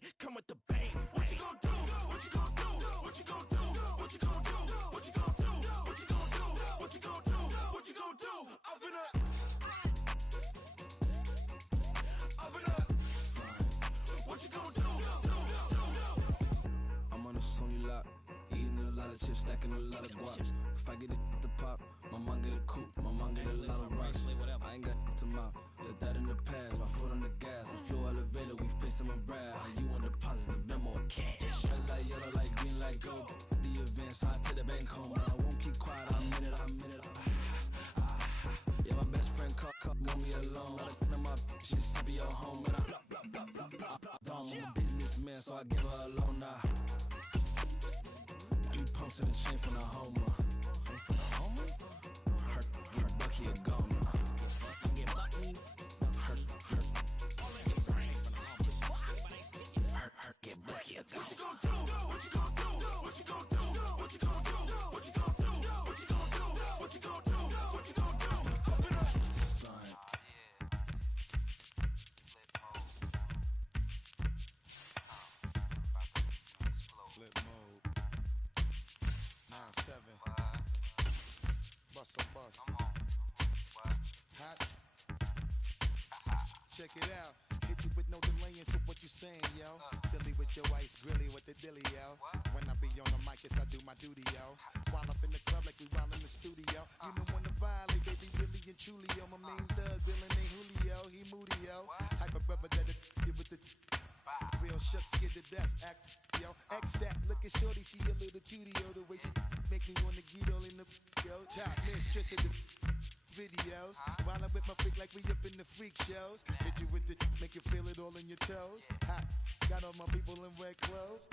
chain, come with the bang. What you gonna do? What you gonna do? What you gonna do? What you gonna do? What you gonna do? What you gonna do? What you gonna do? What you gonna do? I'm finna what you gonna do? I'm on a Sony lot, eating a lot of chips, stacking a lot of guap. If I get it to pop, my mom get a coupe, my mom get a lot of rocks. I ain't got to mouth, let that in the past. My foot on the gas, the floor elevator, we face some and brad. How you want deposits, the memo or cash? Red light, yellow light, green light, gold. The event, so I take the bank home, but I won't keep quiet. I'm in it. Yeah, my best friend want me alone. Let my bitches be your home, and I blah blah blah blah blah. I'm a businessman, so I give her a loan now. 3 pumps in the chain from the Homer. Her Bucky a goner. Her get Bucky a goner. What you gonna do? What you gonna do? What you gonna do? What you gonna do? What you gonna do? What you gonna do? What you gonna do? What you gonna do? Flip mode. 9-7. Bust a bus. Hot. Check it out. Hit you with no delay into what you saying, yo. Silly with your ice grilly with the dilly, yo. When I be on the mic, yes, I do my duty, yo. While up in the club like we while in the studio. You know when to violate, baby, really and truly, yo. My main thug, villain ain't Julio, he moody, yo. Type of brother that with the real shook, scared to death, act, yo. X that, look at shorty, she a little cutie, yo. The way she make me wanna get all in the, yo. Top mistress of the videos. While I'm with my freak like we up in the freak shows. Hit you with the, make you feel it all in your toes. Hot, got all my people in red clothes.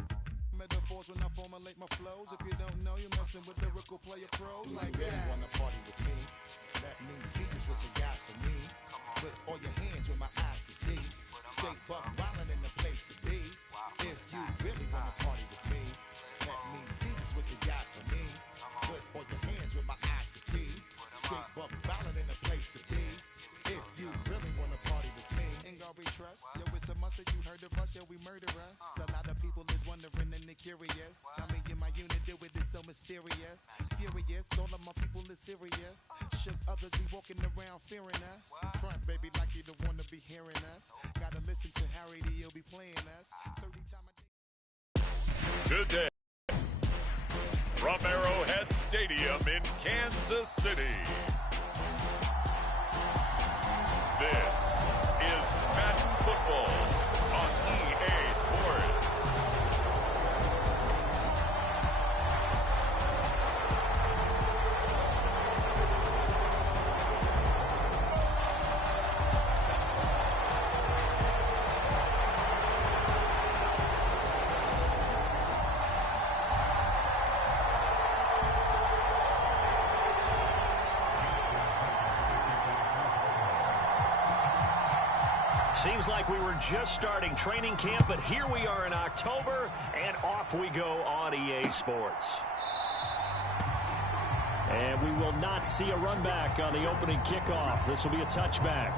Metaphors when I formulate my flows. If you don't know, you're messing with lyrical player pros. Do like you really that. wanna party with me? Let me see just what you got for me. Put all your hands where my eyes can see. Straight buck wildin' in the place to be. If you really wanna party with me, let me see just what you got for me. Put all your hands where my eyes can see. Straight buck wildin' in the place to be. If you really wanna party with me, Ain't God we trust. Yo, it's a must that you heard of us. Yo, we murder us. A lot of people is wondering and they curious. I mean, in my unit do it is so mysterious. Furious, all of my people is serious. Shook others be walking around fearing us. Front, baby, like you don't wanna be hearing us. Gotta listen to Harry, he'll be playing us. 30 times a day. Today, from Arrowhead Stadium in Kansas City, this is Madden Football on EA Sports. Seems like we were just starting training camp, but here we are in October, and off we go on EA Sports. And we will not see a run back on the opening kickoff. This will be a touchback.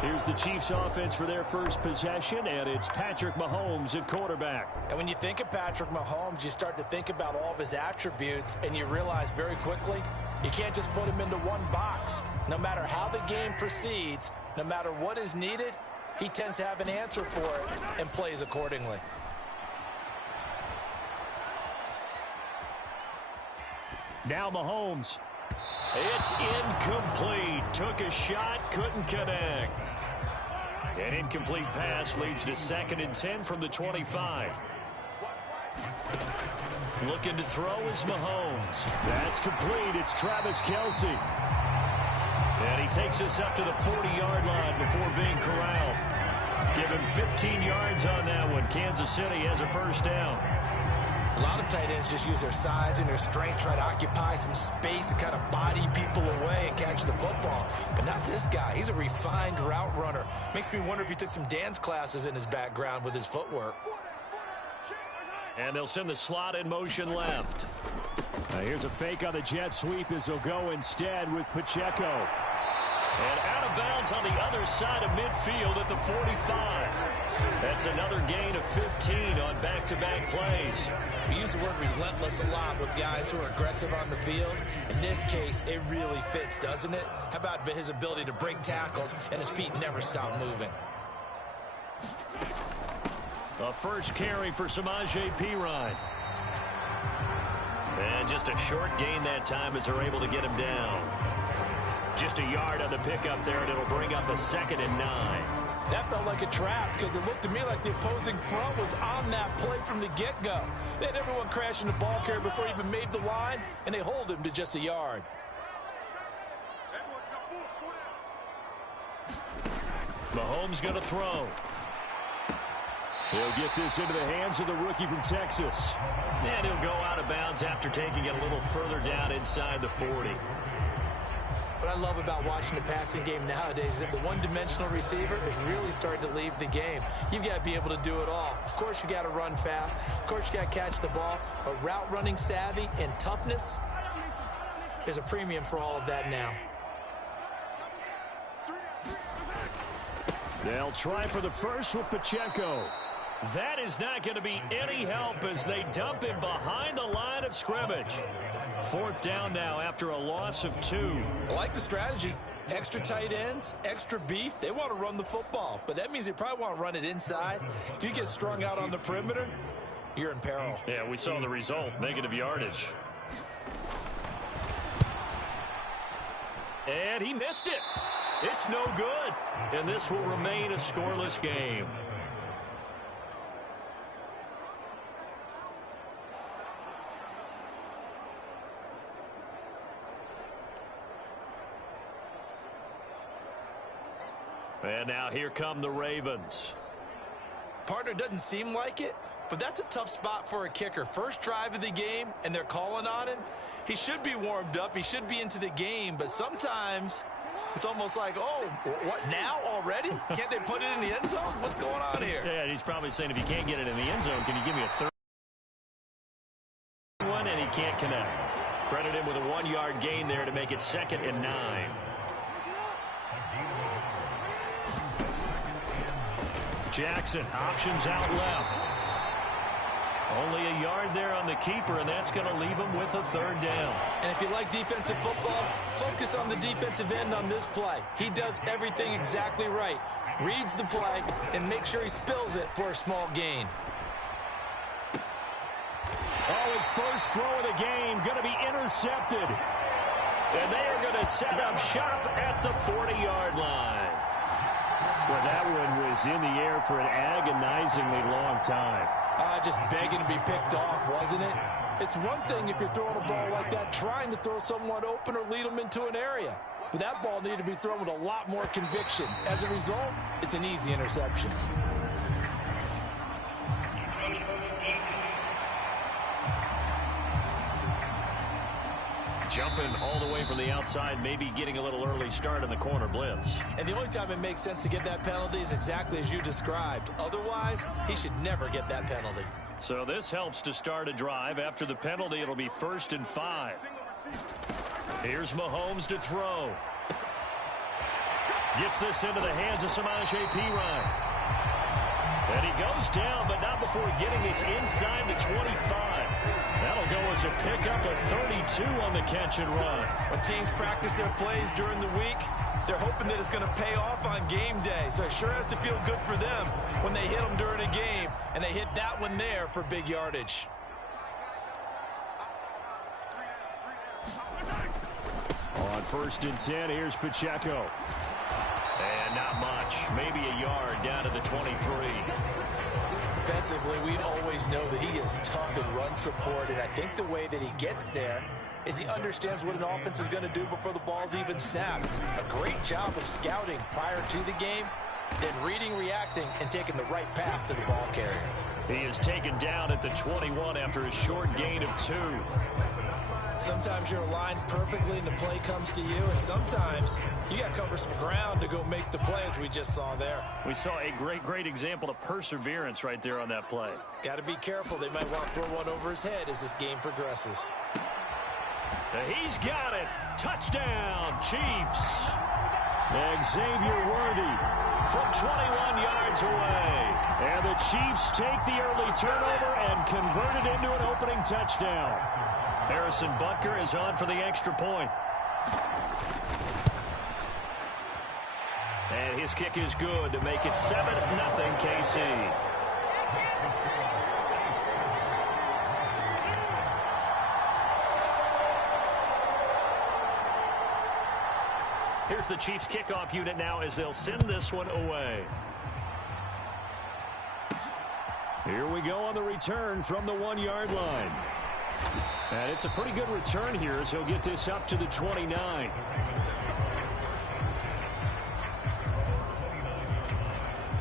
Here's the Chiefs offense for their first possession, and it's Patrick Mahomes at quarterback. And when you think of Patrick Mahomes, you start to think about all of his attributes, and you realize very quickly, you can't just put him into one box. No matter how the game proceeds, no matter what is needed, he tends to have an answer for it and plays accordingly. Now Mahomes. It's incomplete. Took a shot, couldn't connect. An incomplete pass leads to 2nd and 10 from the 25. Looking to throw is Mahomes. That's complete. It's Travis Kelce. And he takes us up to the 40-yard line before being corralled. Give him 15 yards on that one. Kansas City has a first down. A lot of tight ends just use their size and their strength, try to occupy some space and kind of body people away and catch the football. But not this guy. He's a refined route runner. Makes me wonder if he took some dance classes in his background with his footwork. And they'll send the slot in motion left. Now here's a fake on the jet sweep as they'll go instead with Pacheco. And out of bounds on the other side of midfield at the 45. That's another gain of 15 on back-to-back plays. We use the word relentless a lot with guys who are aggressive on the field. In this case, it really fits, doesn't it? How about his ability to break tackles and his feet never stop moving? A first carry for Samaje Perine. And just a short gain that time as they're able to get him down. Just a yard on the pickup there, and it'll bring up a 2nd and 9. That felt like a trap because it looked to me like the opposing front was on that play from the get-go. They had everyone crashing the ball carrier before he even made the line, and they hold him to just a yard. Mahomes going to throw. He'll get this into the hands of the rookie from Texas. And he'll go out of bounds after taking it a little further down inside the 40. What I love about watching the passing game nowadays is that the one-dimensional receiver is really starting to leave the game. You've got to be able to do it all. Of course, you got to run fast. Of course, you got to catch the ball. But route running savvy and toughness, there's a premium for all of that now. They'll try for the first with Pacheco. That is not going to be any help as they dump him behind the line of scrimmage. 4th down now after a loss of 2. I like the strategy. Extra tight ends, extra beef. They want to run the football, but that means they probably want to run it inside. If you get strung out on the perimeter, you're in peril. Yeah, we saw the result, negative yardage. And he missed it. It's no good. And this will remain a scoreless game. And now here come the Ravens. Partner, doesn't seem like it, but that's a tough spot for a kicker. First drive of the game, and they're calling on him. He should be warmed up. He should be into the game, but sometimes it's almost like, oh, what, now already? Can't they put it in the end zone? What's going on here? Yeah, he's probably saying, if you can't get it in the end zone, can you give me a third one? And he can't connect. Credit him with a 1-yard gain there to make it 2nd and 9. Jackson, options out left. Only a yard there on the keeper, and that's going to leave him with a 3rd down. And if you like defensive football, focus on the defensive end on this play. He does everything exactly right. Reads the play and make sure he spills it for a small gain. Oh, his first throw of the game going to be intercepted. And they are going to set up shop at the 40-yard line. Well, that one was in the air for an agonizingly long time. Just begging to be picked off, wasn't it? It's one thing if you're throwing a ball like that, trying to throw someone open or lead them into an area. But that ball needed to be thrown with a lot more conviction. As a result, it's an easy interception. Jumping all the way from the outside, maybe getting a little early start in the corner blitz. And the only time it makes sense to get that penalty is exactly as you described. Otherwise, he should never get that penalty. So this helps to start a drive. After the penalty, it'll be 1st and 5. Here's Mahomes to throw. Gets this into the hands of Samaje Perine. And he goes down, but not before getting this inside the 25. That'll go as a pickup of 32 on the catch and run. When teams practice their plays during the week, they're hoping that it's going to pay off on game day. So it sure has to feel good for them when they hit them during a game, and they hit that one there for big yardage. On 1st and 10, here's Pacheco. And not much, maybe a yard down to the 23. Defensively, we always know that he is tough in run support, and I think the way that he gets there is he understands what an offense is going to do before the ball's even snapped. A great job of scouting prior to the game, then reading, reacting, and taking the right path to the ball carrier. He is taken down at the 21 after a short gain of 2. Sometimes you're aligned perfectly and the play comes to you, and sometimes you got to cover some ground to go make the play, as we just saw there. We saw a great example of perseverance right there on that play. Got to be careful. They might want to throw one over his head as this game progresses. He's got it. Touchdown, Chiefs. Xavier Worthy from 21 yards away. And the Chiefs take the early turnover and convert it into an opening touchdown. Harrison Butker is on for the extra point. And his kick is good to make it 7-0 KC. Here's the Chiefs kickoff unit now as they'll send this one away. Here we go on the return from the 1-yard line. And it's a pretty good return here as he'll get this up to the 29.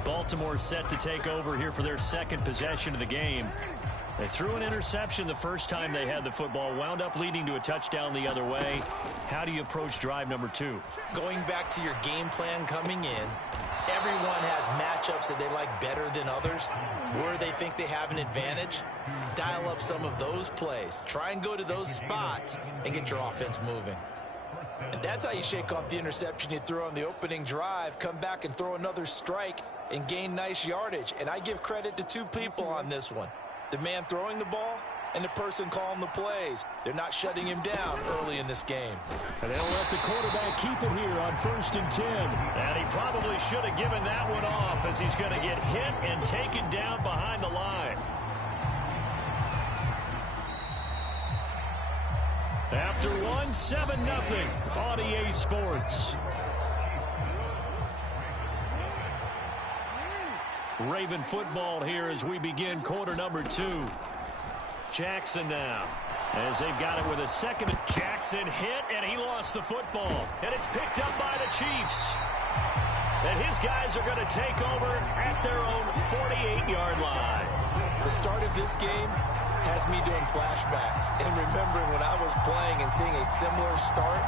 Baltimore set to take over here for their second possession of the game. They threw an interception the first time they had the football, wound up leading to a touchdown the other way. How do you approach drive number 2? Going back to your game plan coming in, everyone has matchups that they like better than others, where they think they have an advantage. Dial up some of those plays. Try and go to those spots and get your offense moving. And that's how you shake off the interception you threw on the opening drive, come back and throw another strike and gain nice yardage. And I give credit to two people on this one. The man throwing the ball and the person calling the plays. They're not shutting him down early in this game. And they'll let the quarterback keep it here on 1st and 10. And he probably should have given that one off as he's going to get hit and taken down behind the line. After one, 7-0 on EA Sports. Raven football here as we begin quarter number 2. Jackson now as they've got it with a second. Jackson hit and he lost the football. And it's picked up by the Chiefs. And his guys are going to take over at their own 48-yard line. The start of this game has me doing flashbacks and remembering when I was playing and seeing a similar start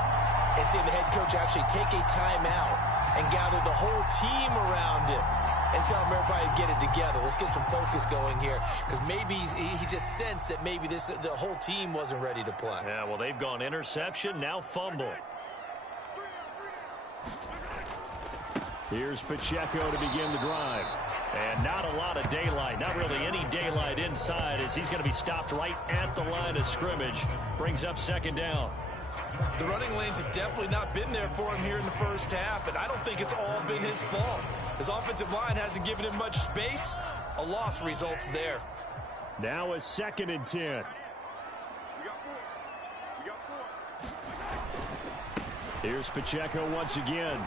and seeing the head coach actually take a timeout and gather the whole team around him and tell him everybody to get it together. Let's get some focus going here, because maybe he just sensed that maybe the whole team wasn't ready to play. Yeah, well, they've gone interception, now fumble. Here's Pacheco to begin the drive. And not a lot of daylight, not really any daylight inside, as he's going to be stopped right at the line of scrimmage. Brings up second down. The running lanes have definitely not been there for him here in the first half, and I don't think it's all been his fault. His offensive line hasn't given him much space. A loss results there. Now a 2nd and 10. Here's Pacheco once again.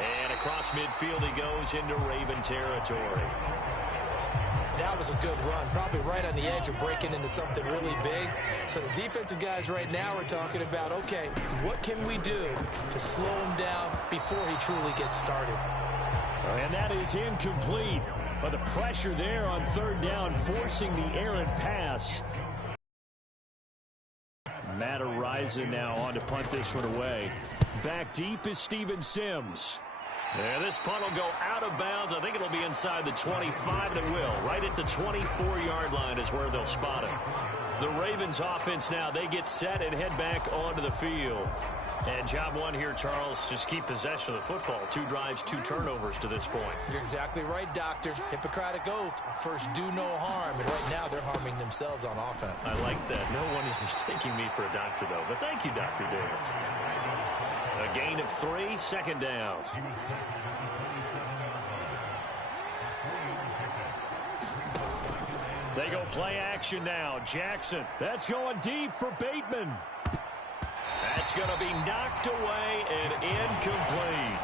And across midfield he goes into Raven territory. That was a good run, probably right on the edge of breaking into something really big. So the defensive guys right now are talking about, okay, what can we do to slow him down before he truly gets started? And that is incomplete. But the pressure there on 3rd down, forcing the errant pass. Matt Araiza now on to punt this one away. Back deep is Steven Sims. Yeah, this punt will go out of bounds. I think it'll be inside the 25, and it will. Right at the 24-yard line is where they'll spot it. The Ravens offense now, they get set and head back onto the field. And job one here, Charles, just keep possession of the football. 2 drives, 2 turnovers to this point. You're exactly right, Doctor. Hippocratic oath, first do no harm. And right now they're harming themselves on offense. I like that. No one is mistaking me for a doctor, though. But thank you, Dr. Davis. A gain of 3, 2nd down. They go play action now. Jackson. That's going deep for Bateman. That's going to be knocked away and incomplete.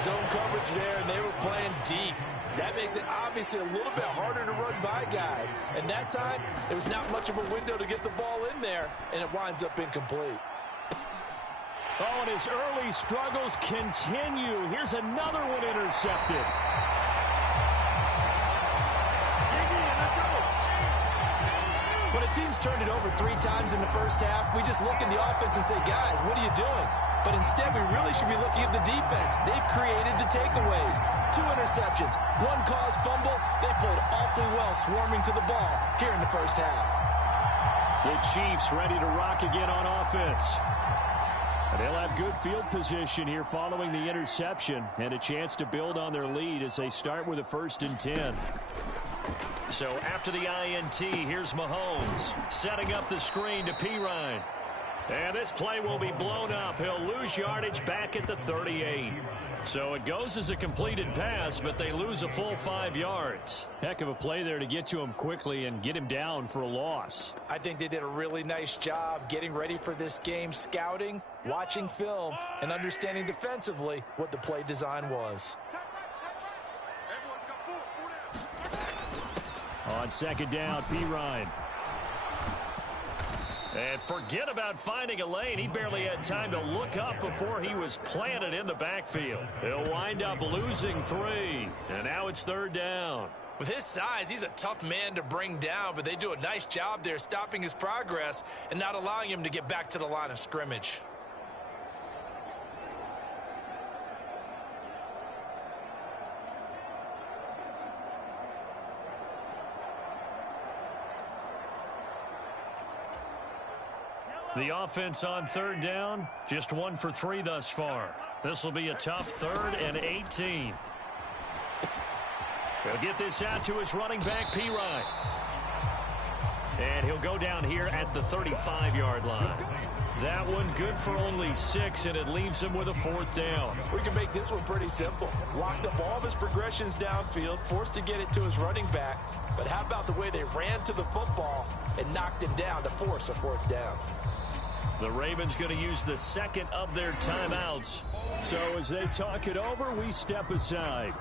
Zone coverage there, and they were playing deep. That makes it obviously a little bit harder to run by guys. And that time, there was not much of a window to get the ball in there, and it winds up incomplete. Oh, and his early struggles continue. Here's another one intercepted. When a team's turned it over 3 times in the first half, we just look at the offense and say, guys, what are you doing? But instead, we really should be looking at the defense. They've created the takeaways. 2 interceptions, 1 caused fumble. They played awfully well swarming to the ball here in the first half. The Chiefs ready to rock again on offense. And they'll have good field position here following the interception and a chance to build on their lead as they start with a 1st and 10. So after the INT, here's Mahomes setting up the screen to Pirine. And this play will be blown up. He'll lose yardage back at the 38. So it goes as a completed pass, but they lose a full 5 yards. Heck of a play there to get to him quickly and get him down for a loss. I think they did a really nice job getting ready for this game, scouting, watching film, and understanding defensively what the play design was. On 2nd down, Pirine. And forget about finding a lane. He barely had time to look up before he was planted in the backfield. He'll wind up losing 3. And now it's 3rd down. With his size, he's a tough man to bring down, but they do a nice job there stopping his progress and not allowing him to get back to the line of scrimmage. The offense on 3rd down, just 1 for 3 thus far. This will be a tough 3rd and 18. He'll get this out to his running back, Pirine. And he'll go down here at the 35-yard line. That one good for only 6, and it leaves him with a 4th down. We can make this one pretty simple. Locked up all of his progressions downfield, forced to get it to his running back. But how about the way they ran to the football and knocked him down to force a 4th down? The Ravens going to use the 2nd of their timeouts. So as they talk it over, we step aside.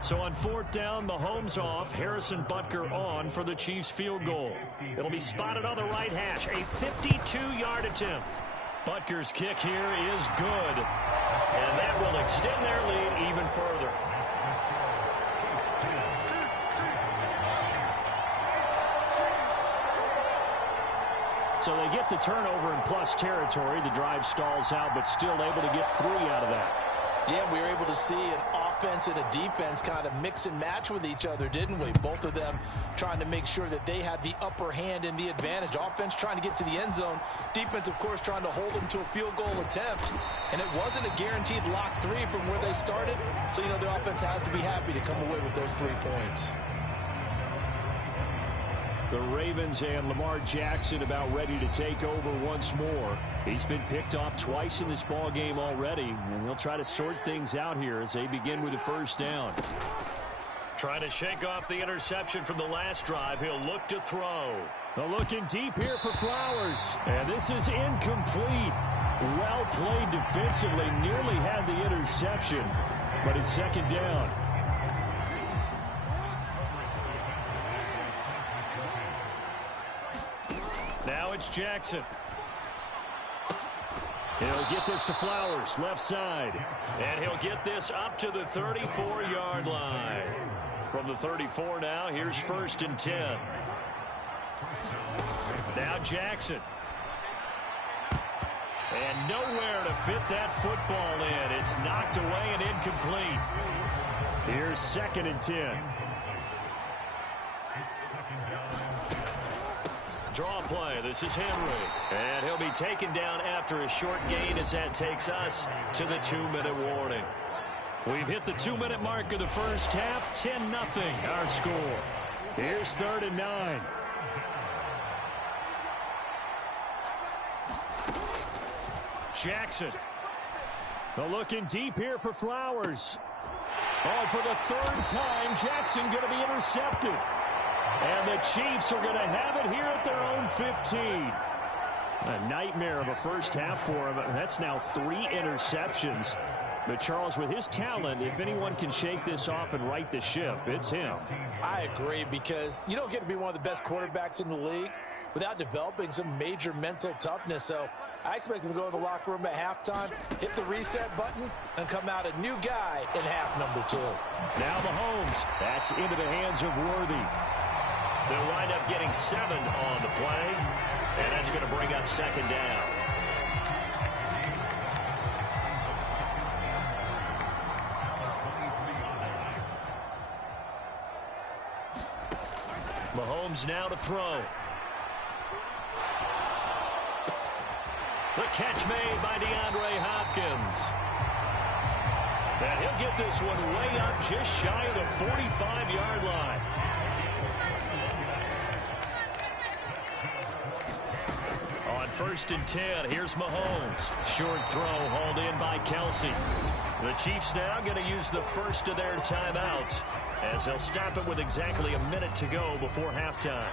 So on 4th down, Mahomes off, Harrison Butker on for the Chiefs field goal. It'll be spotted on the right hash, a 52-yard attempt. Butker's kick here is good, and that will extend their lead even further. So they get the turnover in plus territory. The drive stalls out, but still able to get 3 out of that. Yeah, we were able to see an offense and a defense kind of mix and match with each other, didn't we? Both of them trying to make sure that they had the upper hand and the advantage. Offense trying to get to the end zone. Defense, of course, trying to hold them to a field goal attempt. And it wasn't a guaranteed lock 3 from where they started. So, you know, the offense has to be happy to come away with those 3 points. The Ravens and Lamar Jackson about ready to take over once more. He's been picked off twice in this ball game already, and they'll try to sort things out here as they begin with the 1st down. Trying to shake off the interception from the last drive. He'll look to throw. Looking deep here for Flowers, and this is incomplete. Well played defensively, nearly had the interception, but it's 2nd down. Now it's Jackson. He'll get this to Flowers, left side. And he'll get this up to the 34-yard line. From the 34 now, here's 1st and 10. Now Jackson. And nowhere to fit that football in. It's knocked away and incomplete. Here's 2nd and 10. Draw play. This is Henry. And he'll be taken down after a short gain as that takes us to the 2-minute warning. We've hit the 2-minute mark of the first half. 10-0 our score. Here's 3rd and 9. Jackson. Looking deep here for Flowers. Oh, for the 3rd time, Jackson going to be intercepted. And the Chiefs are going to have it here at their own 15. A nightmare of a first half for him. That's now 3 interceptions. But Charles, with his talent, if anyone can shake this off and right the ship, it's him. I agree, because you don't get to be one of the best quarterbacks in the league without developing some major mental toughness. So I expect him to go to the locker room at halftime, hit the reset button, and come out a new guy in half number 2. Now Mahomes. That's into the hands of Worthy. They'll wind up getting 7 on the play, and that's going to bring up 2nd down. Mahomes now to throw. The catch made by DeAndre Hopkins. And he'll get this one way up just shy of the 45-yard line. On 1st and 10, here's Mahomes. Short throw hauled in by Kelsey. The Chiefs now going to use the first of their timeouts as they'll stop it with exactly a minute to go before halftime.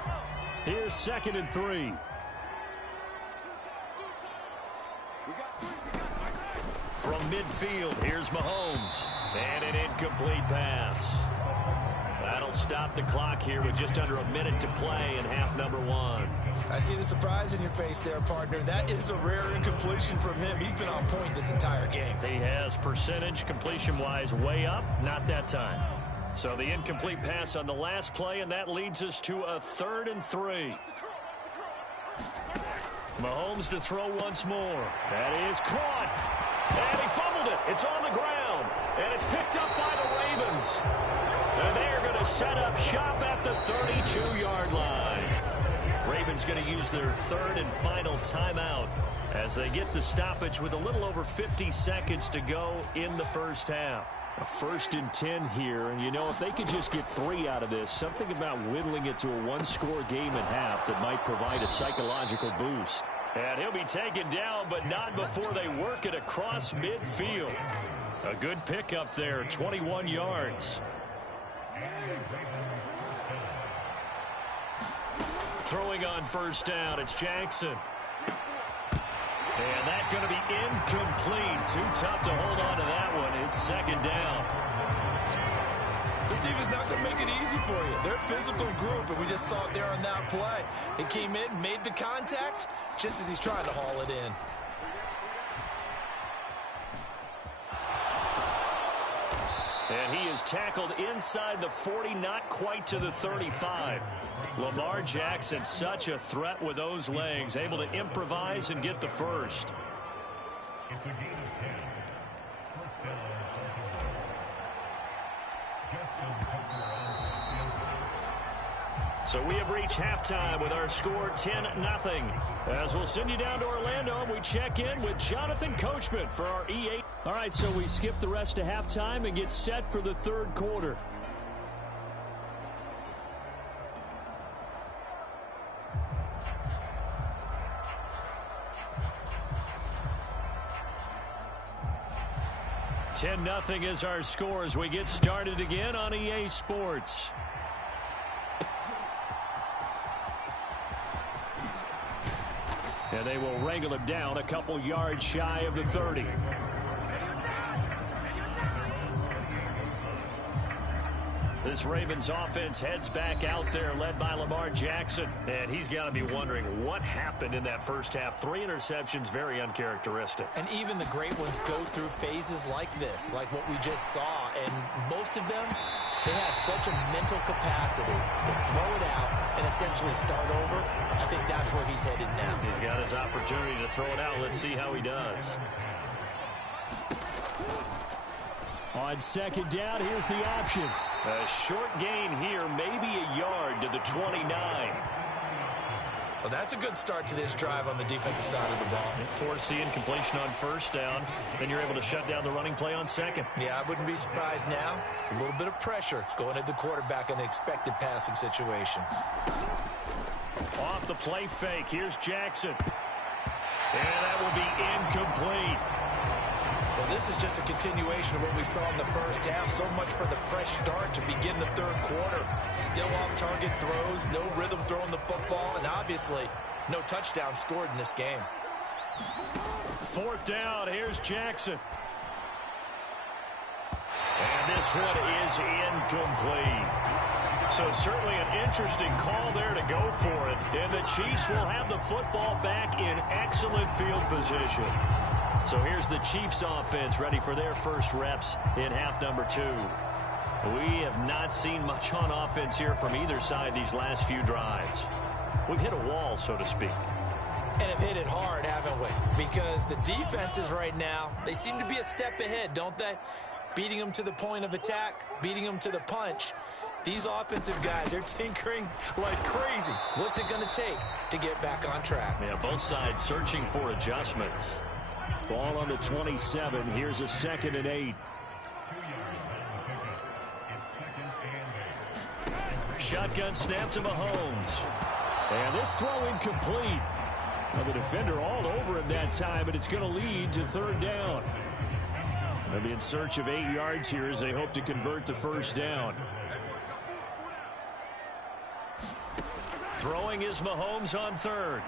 Here's 2nd and 3. From midfield, here's Mahomes. And an incomplete pass. That'll stop the clock here with just under a minute to play in half number 1. I see the surprise in your face there, partner. That is a rare incompletion from him. He's been on point this entire game. He has percentage completion-wise way up, not that time. So the incomplete pass on the last play, and that leads us to a 3rd and 3. Mahomes to throw once more. That is caught. And he fumbled it. It's on the ground. And it's picked up by the Ravens. And they're going to set up shop at the 32-yard line. Ravens going to use their 3rd and final timeout as they get the stoppage with a little over 50 seconds to go in the first half. A 1st and 10 here, and you know, if they could just get 3 out of this, something about whittling it to a one-score game at half that might provide a psychological boost. And he'll be taken down, but not before they work it across midfield. A good pickup there, 21 yards. Throwing on 1st down, it's Jackson. And that's going to be incomplete. Too tough to hold on to that one. It's 2nd down. This defense not going to make it easy for you. They're a physical group, and we just saw it there on that play. It came in, made the contact, just as he's trying to haul it in. And he is tackled inside the 40, not quite to the 35. Lamar Jackson, such a threat with those legs, able to improvise and get the first. It's a gain of 10. First down. So we have reached halftime with our score 10-0. As we'll send you down to Orlando, and we check in with Jonathan Coachman for our EA. All right, so we skip the rest of halftime and get set for the 3rd quarter. $10-0 is our score as we get started again on EA Sports. And they will wrangle him down a couple yards shy of the 30. This Ravens offense heads back out there, led by Lamar Jackson. And he's got to be wondering what happened in that first half. 3 interceptions, very uncharacteristic. And even the great ones go through phases like this, like what we just saw. And most of them, they have such a mental capacity to throw it out and essentially start over. I think that's where he's headed now. He's got his opportunity to throw it out. Let's see how he does. On 2nd down, here's the option. A short gain here, maybe a yard to the 29. Well, that's a good start to this drive on the defensive side of the ball. Force the incompletion on 1st down. Then you're able to shut down the running play on 2nd. Yeah, I wouldn't be surprised now. A little bit of pressure going at the quarterback in the expected passing situation. Off the play fake, here's Jackson. And that will be incomplete. Well, this is just a continuation of what we saw in the first half. So much for the fresh start to begin the 3rd quarter. Still off-target throws, no rhythm throwing the football, and obviously no touchdown scored in this game. 4th down, here's Jackson. And this one is incomplete. So certainly an interesting call there to go for it. And the Chiefs will have the football back in excellent field position. So here's the Chiefs offense ready for their first reps in half number 2. We have not seen much on offense here from either side these last few drives. We've hit a wall, so to speak. And have hit it hard, haven't we? Because the defenses right now, they seem to be a step ahead, don't they? Beating them to the point of attack, beating them to the punch. These offensive guys, they're tinkering like crazy. What's it going to take to get back on track? Yeah, both sides searching for adjustments. Ball on the 27. Here's a 2nd and 8. 2 yards on the pickup. It's 2nd and 8. Shotgun snap to Mahomes. And this throw incomplete. Now the defender all over him that time, but it's going to lead to 3rd down. They'll be in search of 8 yards here as they hope to convert the 1st down. Throwing is Mahomes on 3rd.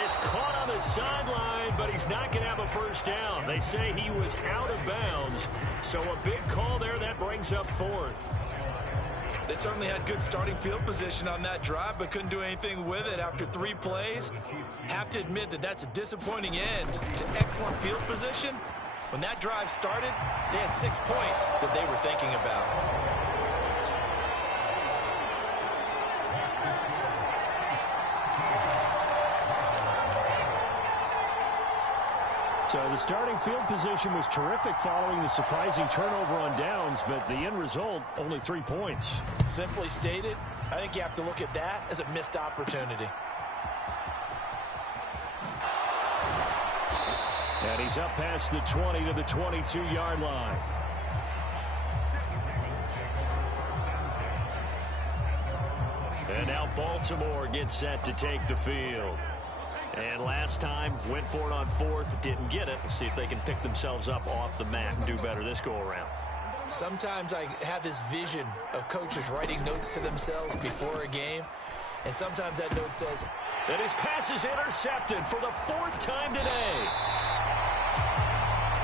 He's caught on the sideline, but he's not going to have a 1st down. They say he was out of bounds, so a big call there that brings up 4th. They certainly had good starting field position on that drive, but couldn't do anything with it after 3 plays. Have to admit that that's a disappointing end to excellent field position. When that drive started, they had 6 points that they were thinking about. So the starting field position was terrific following the surprising turnover on downs, but the end result, only 3 points. Simply stated, I think you have to look at that as a missed opportunity. And he's up past the 20 to the 22-yard line. And now Baltimore gets set to take the field. And last time, went for it on 4th, didn't get it. We'll see if they can pick themselves up off the mat and do better this go-around. Sometimes I have this vision of coaches writing notes to themselves before a game, and sometimes that note says, and his pass is intercepted for the 4th time today.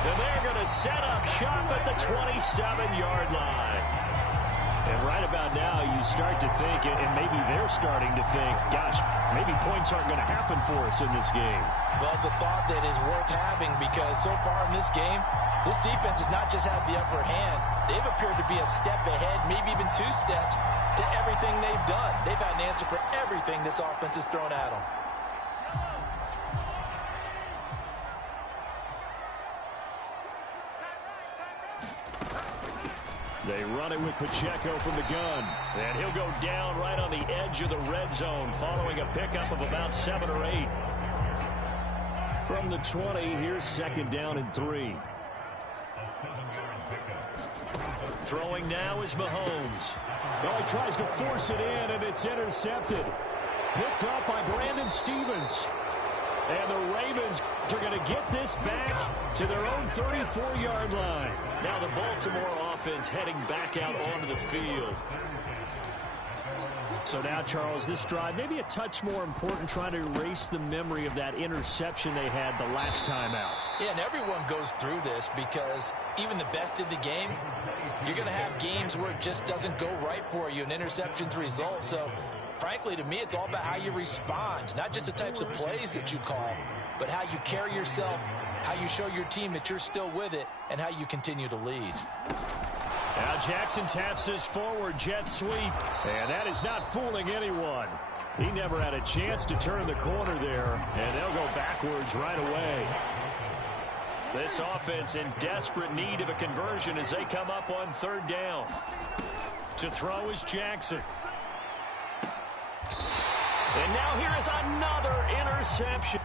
And they're going to set up shop at the 27-yard line. And right about now, you start to think, and maybe they're starting to think, gosh, maybe points aren't going to happen for us in this game. Well, it's a thought that is worth having because so far in this game, this defense has not just had the upper hand. They've appeared to be a step ahead, maybe even 2 steps to everything they've done. They've had an answer for everything this offense has thrown at them. They run it with Pacheco from the gun. And he'll go down right on the edge of the red zone following a pickup of about 7 or 8. From the 20, here's 2nd down and 3. Throwing now is Mahomes. Oh, he tries to force it in, and it's intercepted. Picked up by Brandon Stevens. And the Ravens are going to get this back to their own 34-yard line. Now the Baltimore offense heading back out onto the field. So now, Charles, this drive maybe a touch more important, trying to erase the memory of that interception they had the last time out. Yeah, and everyone goes through this because even the best in the game, you're going to have games where it just doesn't go right for you and interceptions result. So, frankly, to me, it's all about how you respond, not just the types of plays that you call, but how you carry yourself, how you show your team that you're still with it, and how you continue to lead. Now Jackson taps this forward jet sweep, and that is not fooling anyone. He never had a chance to turn the corner there, and they'll go backwards right away. This offense in desperate need of a conversion as they come up on 3rd down. To throw is Jackson. And now here is another interception.